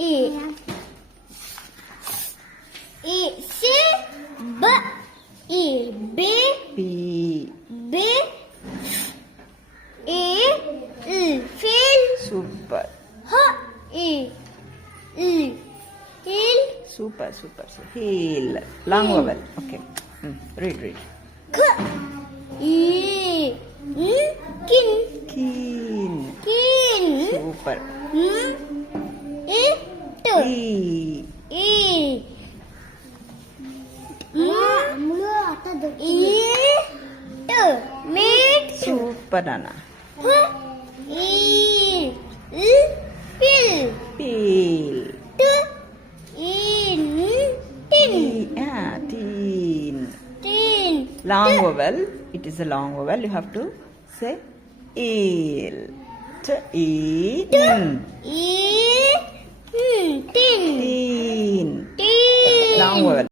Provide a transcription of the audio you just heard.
E. E. C. B. E. B. P. B. A. L. Fail. Super. H. E. L. Hill. Super. Heel. Long vowel. Okay. Read. K. E. N. Kin. Keen. Kin. Super. E. T. E. E. E. T. Meat. Super, Nana. H. E. L. Pill. Peel. T. E. N. Tin. Teen. Tin. Long vowel. It is a long vowel. You have to say eel. Tin. E. Tin. Teen. Tin. Long vowel.